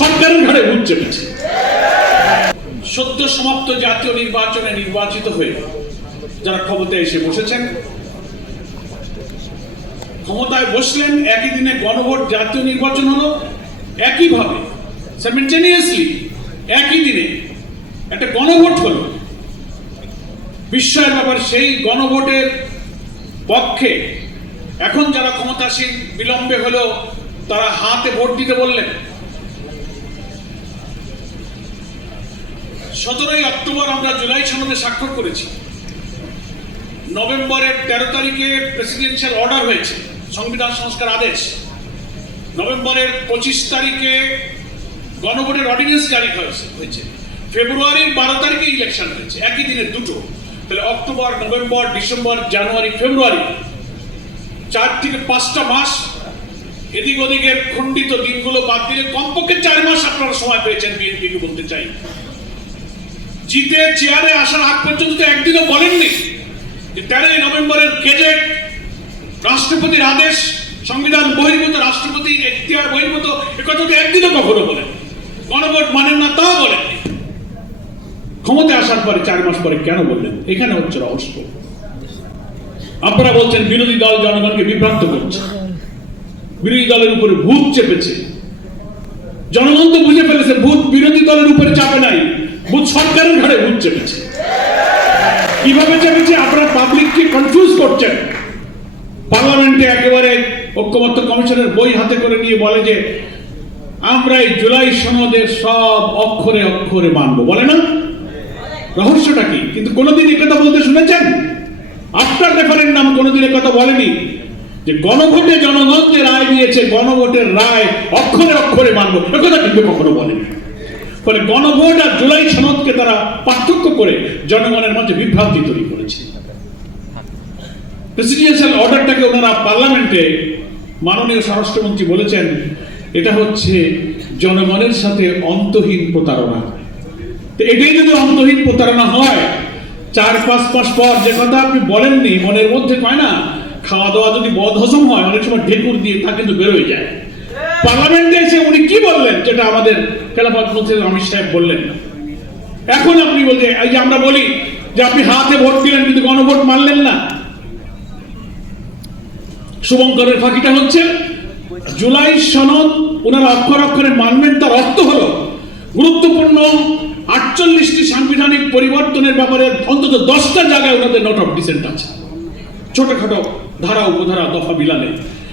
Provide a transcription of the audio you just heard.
সরকারের ঘাড়ে ভূত চেপেছে। সদ্য সমাপ্ত জাতীয় নির্বাচনে নির্বাচিত হয়ে যারা ক্ষমতায় এসে বসেছেন, ক্ষমতায় বসলেন, একই দিনে গণভোট জাতীয় নির্বাচন হলো, একইভাবে সাইমেলটেনিয়াসলি একই দিনে একটা গণভোট হলো। বিস্ময়ের ব্যাপার, সেই গণভোটের পক্ষে এখন যারা ক্ষমতাসীন বিলম্বে হলো তারা হাতে ভোট দিতে বললেন। 17 অক্টোবর আমরা জুলাই সনদে স্বাক্ষর করেছি। নভেম্বরের 13 তারিখে প্রেসিডেন্সিয়াল অর্ডার হয়েছে, সংবিধান সংস্কার আদেশ। নভেম্বরের 25 তারিখে গণভোটের অর্ডিন্যান্স জারি হয়েছে। ফেব্রুয়ারির 12 তারিখে ইলেকশন হয়েছে, একই দিনে দুটো। তাহলে অক্টোবর, নভেম্বর, ডিসেম্বর, জানুয়ারি, ফেব্রুয়ারি, 4 থেকে 5টা মাস এদিক ওদিকের খণ্ডিত দিনগুলো বাদ দিলে কমপক্ষে 4 মাস আপনারা সময় পেয়েছেন। বিএনপিকে বলতে চাই, জিতে চেয়ারে আসার আগ পর্যন্ত একদিনও বলেননি যে 13 নভেম্বরের গেজেট, রাষ্ট্রপতির আদেশ, সংবিধান বহির্ভূত, রাষ্ট্রপতির এখতিয়ার বহির্ভূত, একথা তো একদিনও কখনো বলেন। গণভোট মানেন না তাও বলেননি। ক্ষমতায় আসার পরে 4 মাস পরে কেন বললেন? এখানে হচ্ছে রহস্য। আপনারা বলছেন বিরোধী দল জনগণকে বিভ্রান্ত করছে, বিরোধী দলের উপরে ভূত চেপেছে। জনগণ তো বুঝে ফেলেছে ভূত বিরোধী দলের উপরে চাপে নাই, ভূত সরকারের ঘাড়ে ভূত চেপেছে। কিভাবে চেপেছে? আপনারা পাবলিককে কনফিউজ করছেন। পার্লামেন্টে একেবারে ঐক্যমত্য কমিশনের বই হাতে করে নিয়ে বলে যে আমরা এই জুলাই সনদের সব অক্ষরে অক্ষরে মানবো, বলে না? রহস্যটা কি? কিন্তু কোনোদিন একথা বলতে শুনেছেন? আফটার রেফারেন্ডাম কোনোদিন একথা বলেনি যে গণভোটে জনগণ যে রায় দিয়েছে, গণভোটের রায় অক্ষরে অক্ষরে মানবো, একথা কিন্তু কখনো বলেনি। ফলে গণভোট আর জুলাই সনদকে তারা পার্থক্য করে জনগণের মধ্যে বিভ্রান্তি তৈরি করেছে। প্রেসিডেন্সিয়াল অর্ডারটাকে ওনারা পার্লামেন্টে, মাননীয় স্বরাষ্ট্রমন্ত্রী বলেছেন এটা হচ্ছে জনগণের সাথে অন্তহীন প্রতারণা। তো এটাই যদি অন্তহীন প্রতারণা হয়, 4-5 মাস পর যে কথা আপনি বলেননি, মনের মধ্যে কয় না, খাওয়া দাওয়া যদি বদহজম হয় অনেক সময় ঢেকুর দিয়ে তা কিন্তু বেরোয় যায়। পার্লামেন্টে এসে উনি কি বললেন যেটা আমাদের খেলাফত মন্ত্রী আমির সাহেব বললেন না। এখন আপনি বলছেন, এই যে আমরা বলি যে আপনি হাতে ভোট দিলেন কিন্তু গণভোট মানলেন না। শুভঙ্করের ফাঁকিটা হচ্ছে জুলাই সনদ ওনারা অক্ষর অক্ষরে মানবেন, তার অর্থ হলো গুরুত্বপূর্ণ 48টি সাংবিধানিক পরিবর্তনের ব্যাপারে অন্তত 10টা জায়গায় ওনাদের নোট অফ ডিসেন্ট আছে, ছোটখাটো ধারা উপধারা দফা বিলালে।